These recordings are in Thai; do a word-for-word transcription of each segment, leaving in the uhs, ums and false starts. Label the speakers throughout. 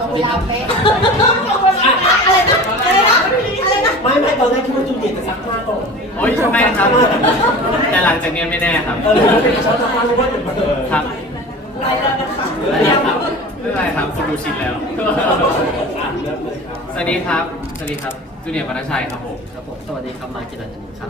Speaker 1: เวลาเป๊ะ
Speaker 2: อะไรนะอะไรนะอะไรนะ
Speaker 3: ไม่ไม่ตอนแรกคิดว่าจูเนียร์จะซักผ้าก่อน
Speaker 4: โอ้ยไม่ครับ แต่หลังจากนี้ไม่แน่ครับ
Speaker 3: เออหรือว่าเป็นช้อนซักผ้าหรือว่าเป็นเออ
Speaker 4: ครับ
Speaker 2: อะไรนะคะ
Speaker 4: อะไรครับไม่เป็นไรครับคนดูชินแล้ว
Speaker 3: อ่ะเริ่มเลยครับ
Speaker 4: สวัสดีครับ สวัสดีครับจูเนียร์ปนัชชัยครับผม
Speaker 1: ครับผมสวัสดีครับมากินันทนิครับ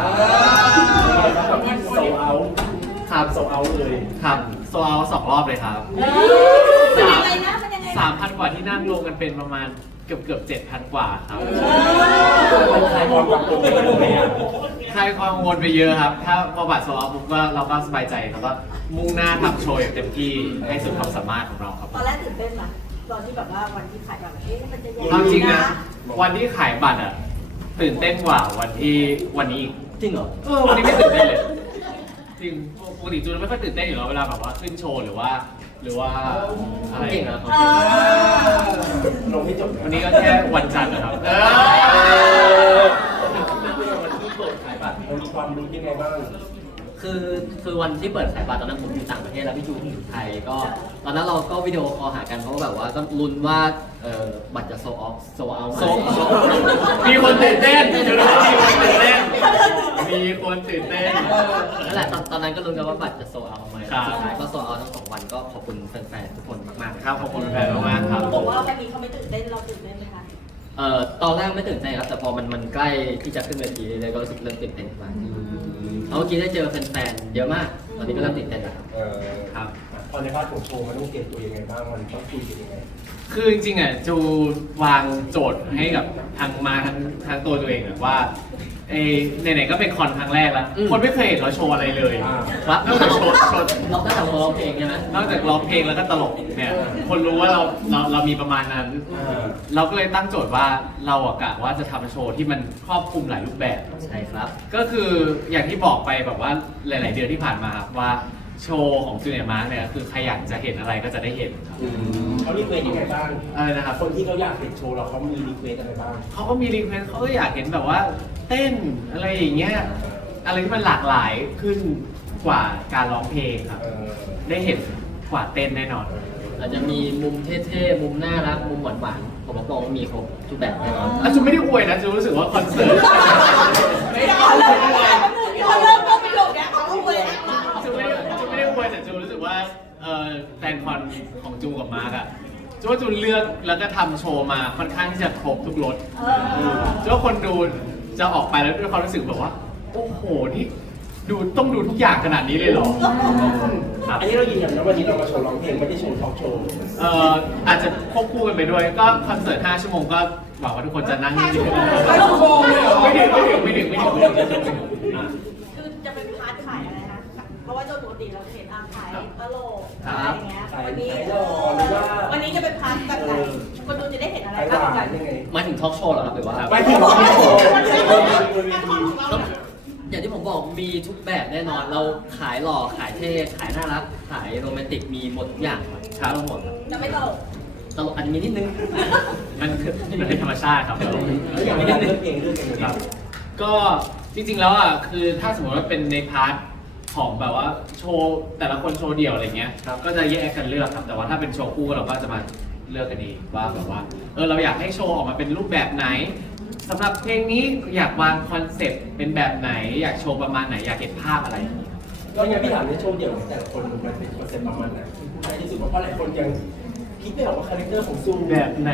Speaker 3: โซเอา
Speaker 4: ครับ
Speaker 3: โซเอาเลย
Speaker 4: ครับโซเอาสองรอบเลยครับ
Speaker 2: มันยังไงนะมันยังไง
Speaker 4: สามพันกว่าที่นั่งรวมกันเป็นประมาณเกือบเกือบเจ็ดพันกว่าครับ
Speaker 3: มันคลายความกังวลไปหมดเลยอ่ะ
Speaker 4: คลายความกังวลไปเยอะครับ ถ้าพอบัตรโซเอาปุ๊บก็เราก็สบายใจแล้วก็มุ่งหน้าทำโชว์อย่างเต็มที่ให้สุดความสามารถของเราครับ
Speaker 2: ตอนแรกตื่นเต้นไหมตอนที่แบบว่าวันที่ขายแบบเอ๊ะมันจะยังไง
Speaker 4: ความจริงนะวันที่ขายบัตรอ่ะตื่นเต้นกว่าวันที่วันนี้อีก
Speaker 1: จริงเหรอ
Speaker 4: เออวันนี้ไม่ตื่นเต้นเลยจริงปกติจูนไม่ค่อยตื่นเต้นอยู่แล้วเวลาแบบว่าขึ้นโชว์หรือว่า หรือว่าอะไร
Speaker 1: เก่งนะ
Speaker 2: เออ
Speaker 3: ลงให้จบ
Speaker 4: วันนี้ก็แค่วันจันทร์นะครับเออ
Speaker 3: วันที่เปิดขายบัตรเรามีความรู้ยังไงบ้าง
Speaker 1: คือคือวันที่เปิดขายบัตรตอนนั้นผมอยู่ต่างประเทศแล้วพี่จูอยู่ไทยก็ตอนนั้นเราก็วิดีโอคอลหากันเพราะว่าแบบว่าก็ลุ้นว่าเออบัตรจะโซออฟโซเอาไหม
Speaker 4: โซโซมีคนตื่นเต้นเดี๋ยวนะมีคนตื่นเต้นมีคนตื่นเต้น
Speaker 1: นั่นแหละตอนตอนนั้นก็ลุ้นกันว่าบัตรจะโซเอาไหม
Speaker 4: ครับ
Speaker 1: สุดท้ายก็โซเอาทั้งสองวันก็ขอบคุณแฟนๆทุกคนมากๆ
Speaker 4: ครับขอบคุณแฟนๆมากๆครับ
Speaker 2: บอกว่าวันนี้เขาไม่ตื่นเต้นเราตื่นเต้นไหมคะ
Speaker 1: เอ่อตอนแรกไม่ตื่นเต้นครับแต่พอมันมันใกล้ที่จะขึ้นเวทีเลยก็รู้สึกเริ่มตื่นเต้นขึ้นมาเอาเมื่อกี้ได้เจอแฟนๆเยอะมากตอนนี้ก็เริ่มตื่นเต้นแล้ว
Speaker 3: เออ
Speaker 4: ครับ
Speaker 3: พอในพาร์ทของโชว์มันต้องเตรียมตัวยังไงบ้างมันต้องคุยกันยังไง
Speaker 4: คือจริงๆอ่ะจูวางโจทย์ให้กับทางมาทางทางตัวตัวเองอะว่าเอไหนๆก็เป็นคอนครั้งแรกแล้วคนไม่เคยเห็นเราโชว์อะไรเลยครับนอกจากโชว์โชว์
Speaker 1: เราได้แต่ร้องเพลงใช่ไหม
Speaker 4: นอกจากร้องเพลงแล้วก็ตลกเนี่ยคนรู้ว่าเราเราเรามีประมาณนั้น
Speaker 3: อ่า
Speaker 4: เราก็เลยตั้งโจทย์ว่าเราอะกะว่าจะทำโชว์ที่มันครอบคลุมหลายรูปแบบ
Speaker 1: ใช่ครับ
Speaker 4: ก็คืออย่างที่บอกไปแบบว่าหลาย ๆ เดือนที่ผ่านมาครับว่าโชว์ของจูเนียร์มาร์เนี่ยคือใครอยากจะเห็นอะไรก็จะได้เห็นครับ
Speaker 3: เขารีเควสยังไงบ้าง
Speaker 4: อะไรนะครับ
Speaker 3: คนที่เขาอยากเห็นโชว์เราเขามีรีเควสอะไรบ้าง
Speaker 4: เขาก็มีรีเควสเขาก็อยากเห็นแบบว่าเต้นอะไรอย่างเงี้ยอะไรที่มันหลากหลายขึ้นกว่าการร้องเพลงครับ
Speaker 3: เออ
Speaker 4: ได้เห็นกว่าเต้นแน่นอน
Speaker 1: อาจจะมีมุมเท่ๆ มุมน่ารัก มุมหวานๆ ผมรับรองว่ามีครบทุกแบบแน่นอน
Speaker 4: อ่ะจูไม่ได้อวยนะจูรู้สึกว่าคอนเสิร์ต
Speaker 2: ไม่เอาเริ่มเอาเริ่มต้นประโยคเนี้ยเอาเอาเลยนะมา
Speaker 4: จูไม่ได้จูไม่ได้อวยแต่จูรู้สึกว่าเออแฟนคอนของจูกับมาร์กอะจูว่าจูเลือกแล้วก็ทำโชว์มาค่อนข้างที่จะครบทุกรส
Speaker 2: เออ
Speaker 4: จูว่าคนดูจะออกไปแล้วด้วยความรู้สึกแบบว่า โอ้โหนี่ดูต้องดูทุกอย่างขนาดนี้เลยเหรอครับ
Speaker 3: อันนี้เรายืนยันนะวันนี้เรามาโชว์ร้องเพลงไม่ได้โชว์ทอล์กโชว์
Speaker 4: เอ่ออาจจะควบคู่กันไปด้วยก็คอนเสิร์ตห้าชั่วโมงก็หวังว่าทุกคนจะนั่งนิ่งๆ
Speaker 3: ห้าชั่วโมงเลยเหรอ
Speaker 4: ไม่ถึงไม่ถึงไม่ถึงไม่ถึงไม่ถึงอ่ะ
Speaker 2: คือจะเป็นพาร์ทขายอะไรนะเพราะว่าโดยปกติเราเห็นอาขายตลกอะไรอย่างเงี้ย
Speaker 3: ขาย
Speaker 2: วันนี้
Speaker 3: ขายหล่อหรือว่า
Speaker 2: วันนี้จะเป็นพาร์ทแบบไหนคนดูจะได้เห็นอะไร
Speaker 3: ขายห
Speaker 2: บ้าง
Speaker 3: วา
Speaker 2: กัน น
Speaker 3: ยังไง
Speaker 1: หมายถึงทอล์กโชว์เหรอครับหรือว่า
Speaker 3: ไม่ถึงว่าโชว์บนเวที
Speaker 1: ต้องอย่างที่ผมบอกมีทุกแบบแน่นอน เราขายหล่อ ขายเท่ ขายน่ารัก ขายโรแมนติก มีหมดทุกอย่างครับทั้งหมดครับ
Speaker 2: จะไม่ตลก
Speaker 1: ตลกอาจจะมีนิดนึง
Speaker 4: มันคือมันเป็นธรรมชาติครับ
Speaker 3: แล้วอย่างเวลาเลือกเพลงเลือกยังไง
Speaker 4: ค
Speaker 3: บ้า
Speaker 4: รั
Speaker 3: ง
Speaker 4: บก็จริงๆแล้วอ่ะคือถ้าสมมติว่าเป็นในพาร์ทของแบบว่าโชว์แต่ละคนโชว์เดี่ยวอะไรเงี้ยก็จะแยกกันเลือกครับแต่ว่าถ้าเป็นโชว์คู่เราก็จะมาเลือกกันเองว่าแบบว่าเออเราอยากให้โชว์ออกมาเป็นรูปแบบไหนสำหรับเพลงนี้อยากวางคอนเซ็ปต์เป็นแบบไหน อยากโชว์ประมาณไหนอยากเห็นภาพอะไรอย่างเงี้ย
Speaker 3: ก็ยังพี่ถามในโชว์เดี่ยวของแต่ละคนมันเป็นคอนเซ็ปต์ประมาณไหนในที่สุดเพราะหลายคนยังคิดไม่ออกว่าคาแรคเตอร์ของซู
Speaker 4: แบบไหน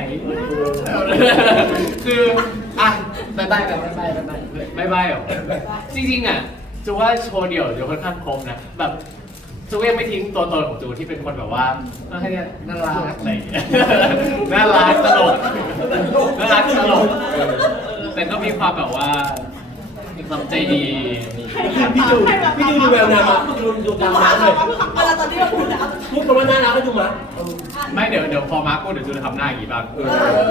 Speaker 4: คืออ่ะ
Speaker 1: บายบายแบบบายบายบายบาย
Speaker 4: ไม่ใบ้หรอจริงๆอ่ะจูว่าโชว์เดี่ยวจูค่อนข้างคมนะแบบจูยังไม่ทิ้งตัวตนของจูที่เป็นคนแบบว่าเออเนี่ยน่ารักอะไรอย่างเงี้ยน่ารักตลกน่ารักตลกแต่ก็มีความแบบว่ามีความใจดี
Speaker 3: พี่จูพี่จูดูแววน้ำอ่ะดูดูตามน้ำเลย
Speaker 2: เวลาตอนที่เราพูดอะ
Speaker 3: พูดคำว่าน่ารักก็ดูมั้ย
Speaker 4: ไม่เดี๋ยวเดี๋ยวพอมาร์คพูดเดี๋ยวจูจะทำหน้าอย่างงี้บ้าง
Speaker 3: เออ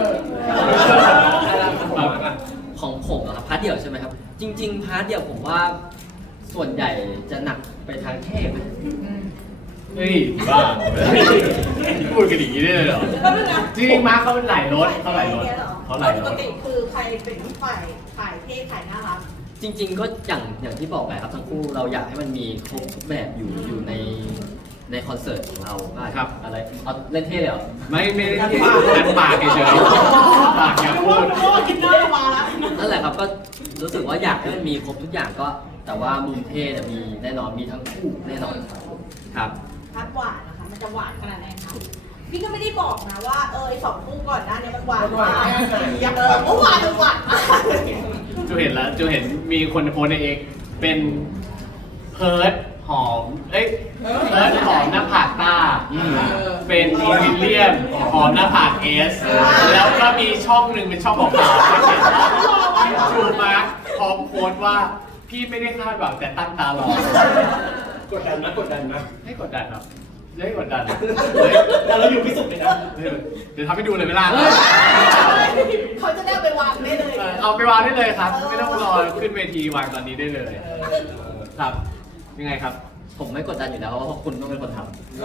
Speaker 4: ครับ
Speaker 1: ของผมอะครับพาร์ทเดี่ยวใช่ไหมครับ จริง ๆ พาร์ทเดี่ยวผมว่าส่วนใหญ่จะหนักไปทางเทพนะ
Speaker 4: เฮ้ยบ้าพูดกันอย่างนี้ได้เลยเหรอ
Speaker 2: แล้วนึงนะ
Speaker 4: จริงๆมาร์คเขาเป็นหลายรถเขาหลายรถเขาหลาย
Speaker 2: ป
Speaker 4: ร
Speaker 2: ก
Speaker 4: ถ
Speaker 2: ติคือใครเป็นฝ่ายฝ่ายเท่ฝ่ายน่ารัก
Speaker 1: จริง ๆ ก็อย่างอย่างที่บอกไปครับทั้งคู่เราอยากให้มันมีครบทุกแบบอยู่อยู่ในในคอนเสิร์ตของเราก็อาจจะ
Speaker 4: ครับ
Speaker 1: อะไรเอาเล่นเท่เลยเหรอ
Speaker 4: ไม่ไม่ได้ที่การปากเฉยๆปากอยากพูด
Speaker 2: กินหน้ามาแล้ว
Speaker 1: นั่นแหละครับก็รู้สึกว่าอยากให้มันมีครบทุกอย่างก็ แต่ว่ามุมเท่เนี่ยมีแน่นอนมีทั้งคู่แน่นอนครับ
Speaker 4: ครับ
Speaker 2: พักหวานนะคะมันจะหวานขนาดไหนคะพี่ก็ไม่ได้บอกนะว่าเออไอสองคู่ก่อนหน้านี้มันหวานมากเออเมื่อวานมันหวานมาก
Speaker 4: จูเห็นแล้วจูเห็นมีคนโพสในเอกเป็นเพิร์ดหอม เอ้ยเพิร์ดหอมหน้าผากต้า เป็นอีวิลเลียมหอมหน้าผากเอส แล้วก็มีช่องหนึ่งเป็นช่องของเขาเขียนว่าจูมาร์คพร้อมโพสต์ว่าพี่ไม่ได้คาดหวังแต่ตั้งตารอ
Speaker 3: กดดันนะกดดันนะ
Speaker 4: ให้กดดันครับให้กดดัน
Speaker 3: แต่เราอยู่พิสุทธิ์เลยนะ
Speaker 4: เดี๋ยวทำให้ดูเลยเวลา
Speaker 2: เขาจะได้เอาไปวางได้เลย
Speaker 4: เอาไปวางได้เลยครับ ไม่ต้องรอขึ้นเวทีวางตอนนี้ได้เลย ครับ ยังไงครับ
Speaker 1: ผมไม่กดดันอยู่แล้วเพราะว่าคุณต้องเป็นคนทำ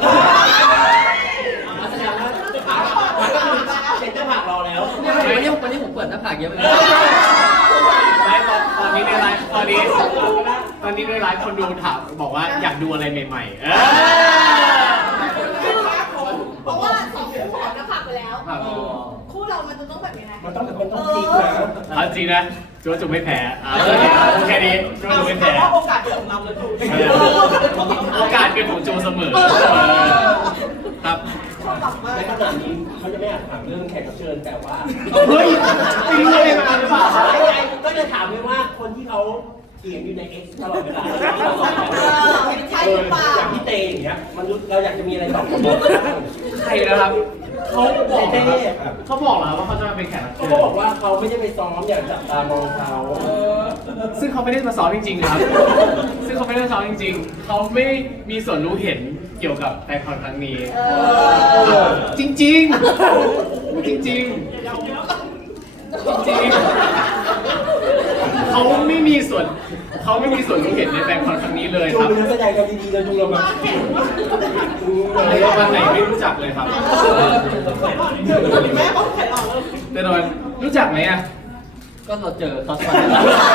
Speaker 3: แสดงว่าเซ็นเตอร์ผักรอแล้ว
Speaker 1: เนี่ยวันนี้วันนี้ผมเปิดหน้าผากเยอะไปเลย
Speaker 4: ไม่ตอนตอนนี้ในไลฟ์ตอนนี้ ตอนนี้ในไลฟ์คนดูถามบอกว่าอยากดูอะไรใหม่ๆ เออ
Speaker 2: เพราะว่าสองคู่ของน้ำผักไปแล้ว
Speaker 4: ครับ
Speaker 2: คู่เรามันจะต้องแบบยังไง
Speaker 3: มันต้องมันต้องพลิกนะ
Speaker 4: เอาจริงนะจูว่าจูไม่แพ้อ่าแค่นี้จูว่าจูไม่แพ้
Speaker 2: โอกาสเป็นของเราเลยถูก
Speaker 4: โอกาสเป็นของจูเสมอ ครับ
Speaker 2: ชอบแบบว่า
Speaker 3: ในขณะนี้เขาจะไม่อยากถามเรื่องแขกรับเชิญแต่ว่า
Speaker 4: เฮ้ยไปรู้อะไรมาหรือเปล่า
Speaker 3: ก็จะถามเลยว่าคนที่เขาเถียงอยู่ใน X ตลอดเวลา
Speaker 2: ใช่หรือเปล่า
Speaker 3: อย่างพี่เตอย่างเงี้ยมันเราอยากจะมีอะไรตอบเขา
Speaker 4: ใครนะครับเขาบอกนะครับเขาบอกแล้วว่าเขาจะมาเป็นแขกรับ
Speaker 3: เขา
Speaker 4: เชิญ
Speaker 3: บอกว่าเขาไม่ได้ไปซ้อมอย่างจับตามองเขา
Speaker 4: ซึ่งเขาไม่ได้มาซ้อมจริงๆครับ ซึ่งเขาไม่ได้มาซ้อมจริงๆ เขาไม่มีส่วนรู้เห็นเกี่ยวกับแฟนคอนครั้งนี้ จริงๆ จริงๆ จริงๆ จริงๆ เขาไม่มีส่วน เขาไม่มีส่วนรู้เห็นในแฟนคอนครั้งนี้เลย
Speaker 3: ดู
Speaker 4: ครับ
Speaker 3: เป็นนักแสดงกันดีๆเราดูเราแบบ
Speaker 4: ในวันไหนไม่รู้จักเลยครับ
Speaker 2: แม่บอกไข่ออกเลย
Speaker 4: แต่นอนรู้จักไหมอ่ะ
Speaker 1: ก็เราเจอเขาทุกวัน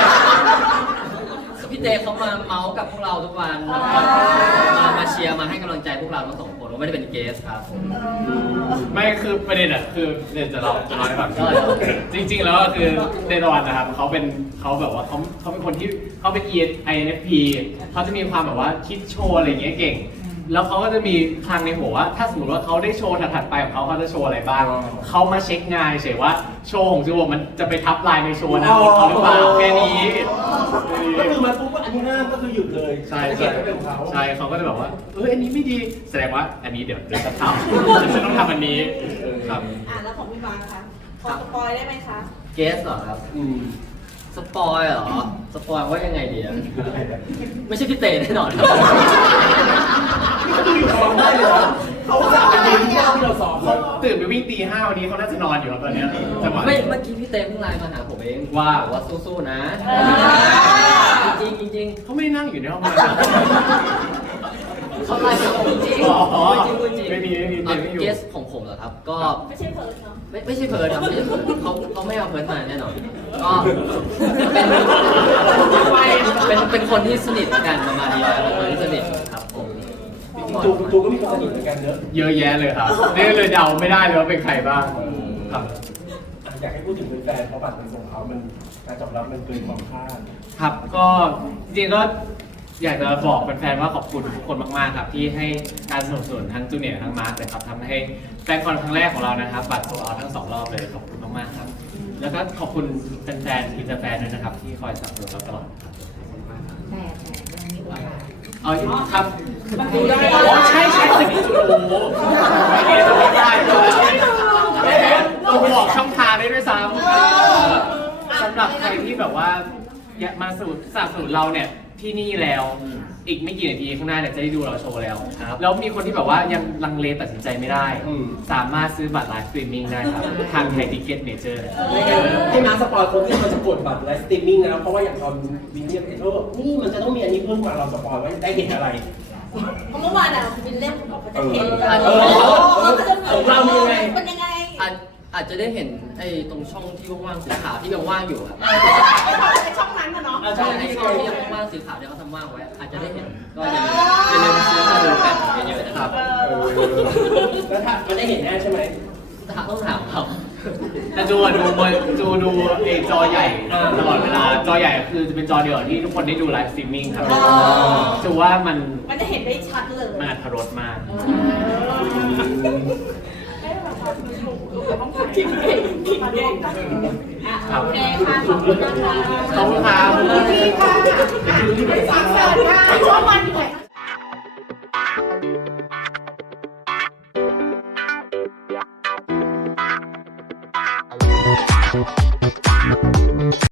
Speaker 1: พี่เตเขามาเมาส์กับพวกเราทุกวันนะครับมามาเชียร์มาให้กำลังใจพวกเราทั้งสองคนว่าไม่ได้เป็นเกสครับ
Speaker 4: ไม่คือประเด็นอะคือเดี๋ยวจะเราจะเล่าให้ฟังจริงๆแล้วอะคือเดนวันนะครับเขาเป็นเขาแบบว่าเขาเขาเป็นคนที่เขาเป็น ไอ เอ็น เอฟ พี เขาจะมีความแบบว่าคิดโชว์อะไรอย่างเงี้ยเก่ง แล้วเขาก็จะมีคลังในหัวว่าถ้าสมมติว่าเขาได้โชว์ถัดๆไปของเขาเขาจะโชว์อะไรบ้างเขามาเช็คงานเฉยว่าโชว์ของจูวมันจะไปทับลายในโชว์นะเขาหรือเปล่าแค่นี้
Speaker 3: ก็คือมาปุ๊บว่าอันนี้ห้ามก็คือหยุดเลย
Speaker 4: ใช่
Speaker 3: ไม่
Speaker 4: ใช่
Speaker 3: เก็บไว้เป็นของเขา
Speaker 4: ใช่เขาก็จะแบบว่าเอออันนี้ไม่ดีแสดงว่าอันนี้เดี๋ยวเดี๋ยวจะทำฉันต้องทำอันนี้ครับ
Speaker 2: อ่ะแล้วของพี่บางคะพอสปอยได้ไหมคะ
Speaker 1: เกสเหรอครับ
Speaker 3: อืม
Speaker 1: สปอยเหรอ สปอยว่ายังไงดีอะไม่ใช่พี่เตแน่นอนครับ
Speaker 3: อยู่ซ้อมได้เลยนะเขาสั่งกันดีที่เราซ้อม
Speaker 4: เขาตื่นไปวิ่งตีห้าวันนี้เขาน่าจะนอนอยู่ครับตอนเนี้ยจังหวะ
Speaker 1: ไม่เมื่อกี้พี่เตเพิ่งไลน์มาหาผมเอง
Speaker 4: ว่า
Speaker 1: บอกว่าสู้ๆนะ จริงๆจริง
Speaker 4: เขาไม่ได้นั่งอยู่ในห้องเลย
Speaker 1: ๆเขาไลน์มาผมจริง
Speaker 4: อ๋อ
Speaker 1: จริงจริง
Speaker 4: ไม่มีไม่มี
Speaker 1: เอา
Speaker 4: ไม่อยู่
Speaker 1: เกสของผมเหรอครับ ก็
Speaker 2: ไม่ใช่เพิร์ดเนาะ
Speaker 1: ไม่ไม่ใช่เพิร์ดครับไม่ใช่เพิร์ดเขาเขาไม่เอาเพิร์ดมาแน่นอนก็เป็นเป็นเป็นคนที่สนิทกันประมาณนี้ครับเป็นคนที่สนิทครับผม
Speaker 3: จูจูก็มีคนสนิทเหมือนกันเนอะ
Speaker 4: เยอะแยะเลยครับนี่เลยเดาไม่ได้เลยว่าเป็นใครบ้างครับ
Speaker 3: อยากให้พูดถึงแฟนๆเพราะบัตรมันส่งเขามันการตอบรับมันเกินความคาด
Speaker 4: ครับก็จริงๆก็อยากจะบอกแฟนๆว่าขอบคุณทุกคนมากๆครับที่ให้การสนับสนุนทั้งจูเนียร์ทั้งมาร์คเลยครับทำให้แฟนคอนครั้งแรกของเรานะครับบัตรโซลเอาท์ทั้งสองรอบเลยขอบคุณมากๆครับ แล้วก็ขอบคุณแฟนๆทีมแฟนๆด้วยนะครับที่คอยสนับสนุนเราตลอดครับ
Speaker 5: แต่แต่ยังมีโอกาส
Speaker 4: เอาอีกครับอ๋อใช่ใช่สกิจูโอ้โหไม่ได้จะไม่ได้เราบอกช่องทางได้ด้วยซ้ำสำหรับใครที่แบบว่าอยากมาสนับสนุนเราเนี่ยที่นี่แล้วอีกไม่กี่นาทีข้างหน้าเนี่ยจะได้ดูเราโชว์แล้วแล้วมีคนที่แบบว่ายังลังเลตัดสินใจไม่ได้ สามารถซื้อบัตรไลฟ์สตรีมมิ่งได้ครับทางไทยทิเก็ตเมเจอร์
Speaker 3: ให้มาสปอยคนที่มันจะกดบัตรและสตรีมมิ่งนะเพราะว่าอย่างตอนวินเลียมเอโร่นี่มันจะต้องมีอันนี้เพิ่มมาเราสปอยไว้ได้เห็นอะไร
Speaker 2: เพราะเมื่อวานอ่ะวินเล่มบอกว่าจะเห็น
Speaker 3: เออ
Speaker 2: เขาจะ
Speaker 3: ของเราเป็นยังไง
Speaker 2: เป็นยังไง
Speaker 1: อันอาจจะได้เห็นไอ้ตรงช่องที่ว่างๆสีขาวที่ยังว่างอยู่ครับ
Speaker 2: ไอ้ช่องนั้นนะเนาะ
Speaker 3: อ่า
Speaker 1: ใช่ไอ้ช่องที่ยังว่างๆสีขาวที่เขาทำว่างไว้ อาจจะได้เห็นก็อย่าลืมอย่าลืมซื้อมาดูกันเยอะๆนะครับ
Speaker 3: แล้วถ้ามันได้เห็นแน่ใช่ไหม
Speaker 1: ต้องถามเขา
Speaker 4: แต่จูอะดูมวยจูดูไอ้จอใหญ่
Speaker 3: อ่า
Speaker 4: ตลอดเวลาจอใหญ่คือจะเป็นจอเดียวที่ทุกคนได้ดูไลฟ์สตรีมมิ่งครับ
Speaker 2: อ๋อ
Speaker 4: จูว่ามัน
Speaker 2: มันจะเห็นได้ชัดเลย
Speaker 4: มันอัตรสมาก
Speaker 2: จริงเก่งจริงเก่งอ่ะโอเคค่ะขอบคุณมากค่ะ
Speaker 4: ขอบคุณครับ
Speaker 2: พี่ค่ะ